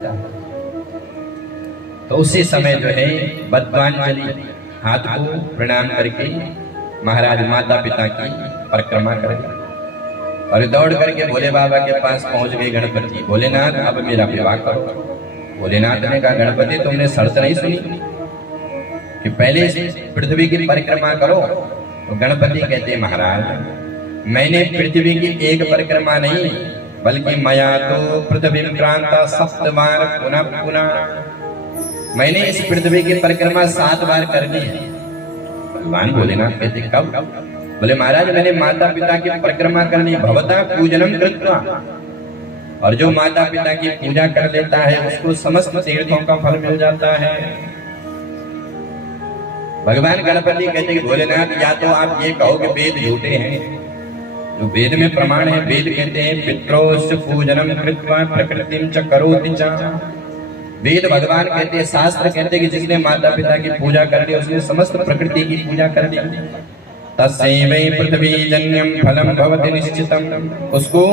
तो उसी समय जो है बद्वांजलि हाथ को प्रणाम करके महाराज माता पिता की परिक्रमा कर दी और दौड़ करके भोले बाबा के पास पहुंच गए गणपति। भोलेनाथ अब मेरा विवाह करो। भोलेनाथ ने कहा गणपति तुमने शर्त नहीं सुनी कि पहले पृथ्वी की परिक्रमा करो? तो गणपति कहते महाराज मैंने पृथ्वी की एक परिक्रमा नहीं बल्कि मया तो पृथ्वी क्रांता 7 बार पुनः पुनः मैंने इस पृथ्वी की परिक्रमा 7 बार कर ली है। भगवान भोलेनाथ कहते कब? बोले महाराज मैंने माता पिता की परिक्रमा कर ली भवता पूजनम कृत्वा। और जो माता पिता की पूजा कर लेता है उसको समस्त तीर्थों का फल मिल जाता है। भगवान गणपति कहते कि भोलेनाथ या तो आप ये कहो कि वेद झूठे हैं, जो वेद में प्रमाण है। वेद कहते हैं पित्रोश्च पूजनम कृत्वा प्रकृतिम च करोति च। वेद भगवान कहते हैं, शास्त्र कहते हैं कि जिसने माता पिता की पूजा कर ली उसने समस्त प्रकृति की पूजा कर ली। तस्मै पृथ्वी जन्यम फलम भवति निश्चितम। उसको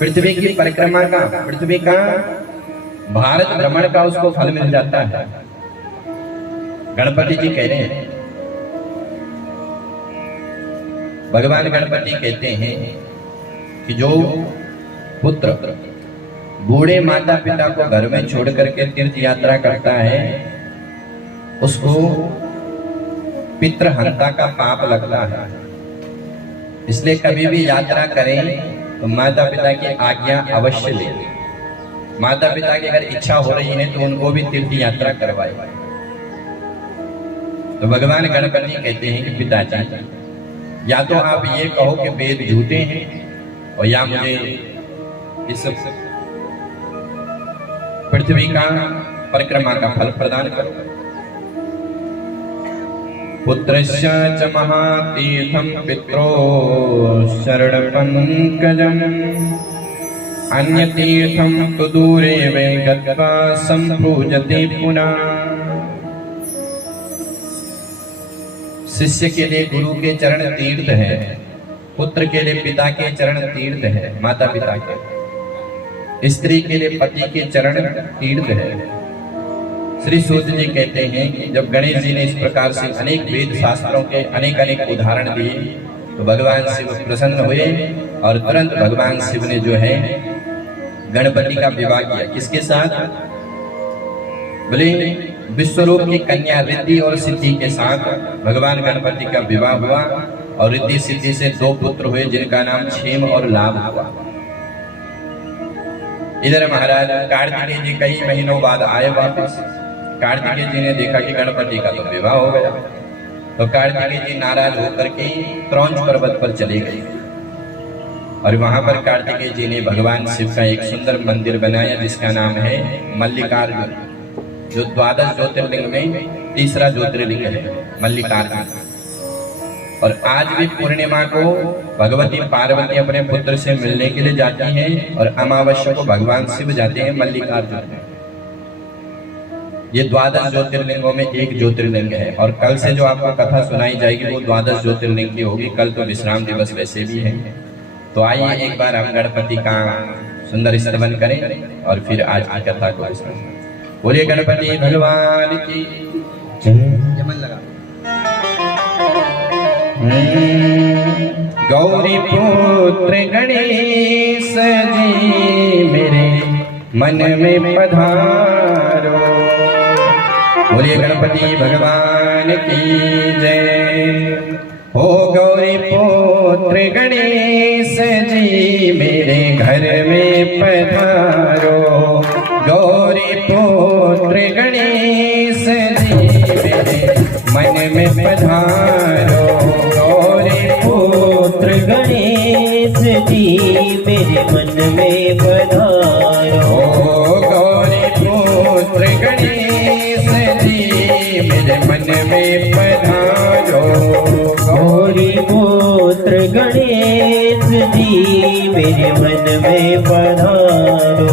पृथ्वी की परिक्रमा का, पृथ्वी का भारत भ्रमण का उसको फल मिल जाता है। गणपति जी कह रहे हैं, भगवान गणपति कहते हैं कि जो पुत्र बूढ़े माता पिता को घर में छोड़ करके तीर्थ यात्रा करता है उसको पितृहंता का पाप लगता है। इसलिए कभी भी यात्रा करें तो माता पिता की आज्ञा अवश्य लें। माता पिता की अगर इच्छा हो रही है तो उनको भी तीर्थ यात्रा करवाए। तो भगवान गणपति कहते हैं कि पिताजी या तो आप ये कहो कि वेद झूठे हैं और या मुझे इस पृथ्वी का परिक्रमा का फल प्रदान करो। पुत्रस्य च महातीर्थं पित्रो शरण पंकजम अन्यतीर्थं तु दूरे वै गत्वा संपूजते पुनः। शिष्य के लिए गुरु के चरण तीर्थ है, पुत्र के लिए पिता के चरण तीर्थ है, माता पिता के, स्त्री के लिए पति के चरण तीर्थ है। श्री सूत जी कहते हैं कि जब गणेश जी ने इस प्रकार से अनेक वेद शास्त्रों के अनेक अनेक उदाहरण दिए तो भगवान शिव प्रसन्न हुए और तुरंत भगवान शिव ने जो है गणपति का विवाह किया। किसके साथ? बोले विश्वरूप की कन्या रिद्धि और सिद्धि के साथ भगवान गणपति का विवाह हुआ और रिद्धि सिद्धि से 2 पुत्र हुए जिनका नाम क्षेम और लाभ हुआ। इधर महाराज कार्तिकेय जी कई महीनों बाद आए वापस। कार्तिकेय जी ने देखा कि गणपति का तो विवाह हो गया, तो कार्तिकेय जी नाराज होकर के क्रौंच पर्वत पर चले गए और वहां पर कार्तिकेय जी ने भगवान शिव का एक सुंदर मंदिर बनाया जिसका नाम है मल्लिकार्जुन, जो 12 ज्योतिर्लिंग में तीसरा ज्योतिर्लिंग है मल्लिकार्जुन। और आज भी पूर्णिमा को भगवती पार्वती अपने पुत्र से मिलने के लिए जाती हैं और अमावस्या को भगवान शिव जाते हैं मल्लिकार्जुन। ये 12 ज्योतिर्लिंगों में एक ज्योतिर्लिंग है और कल से जो आपको कथा सुनाई जाएगी वो 12 ज्योतिर्लिंग की होगी। कल तो विश्राम दिवस वैसे भी है। तो आइए एक बार हम गणपति का सुंदर स्तवन करें और फिर आज की कथा को सुनें। बोलिए गणपति भगवान की जय। लगा गौरी पुत्र गणेश जी मेरे मन में पधारो। बोलिए गणपति भगवान की जय। हो गौरी पुत्र गणेश जी मेरे घर में पधारो। गौरी पुत्र गणेश जी मेरे मन में पधारो। गौरी पुत्र गणेश जी मेरे मन में पधारो। गौरी पुत्र गणेश जी मेरे मन में पधारो। गौरी पुत्र गणेश जी मेरे मन में पधारो।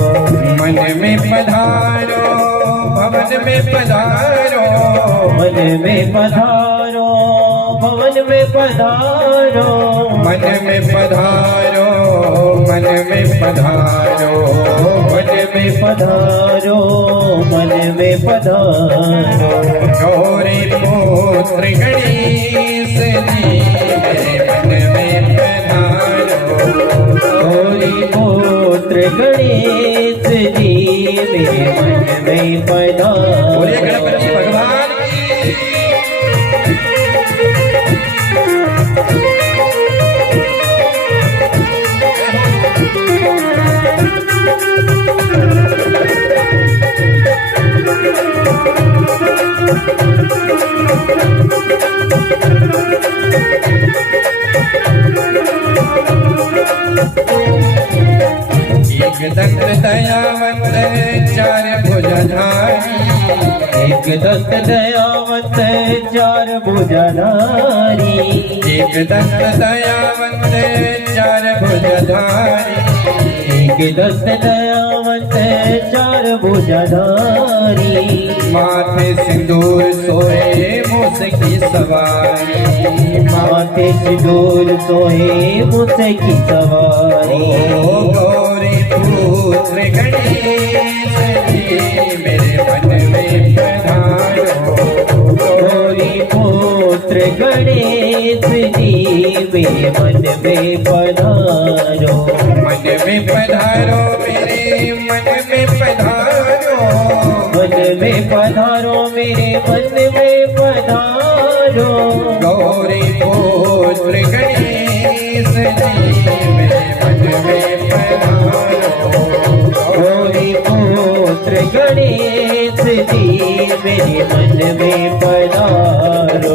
मन में पधारो भवन में पधारो। मन में पधारो भवन में पधारो। मन में पधारो मन में पधारो, मन में पधारो, मन में पधारो। गौरी पुत्र गणेश जी मेरे मन में पधारो, गौरी पुत्र गणेश जी मेरे मन में पधारो। बोले गणपति भगवान की। एक दंत दयावंत चार भुजधारी, एक दंत दयावंत चार भुजधारी, एक दंत दयावंत चार भुजधारी, एक दंत दयावंत चार भुजधारी। माथे सिंदूर सोए मूस की सवारी, माथे सिंदूर सोए मूस की सवारी। ओ गौरी पुत्र गणेश जी मेरे मन में पधारो, गौरी पुत्र गणेश जी मेरे मन में पधारो। मन में पधारो मेरे मन में पधारो, मन में पधारो मेरे मन में पधारो। गौरी पुत्र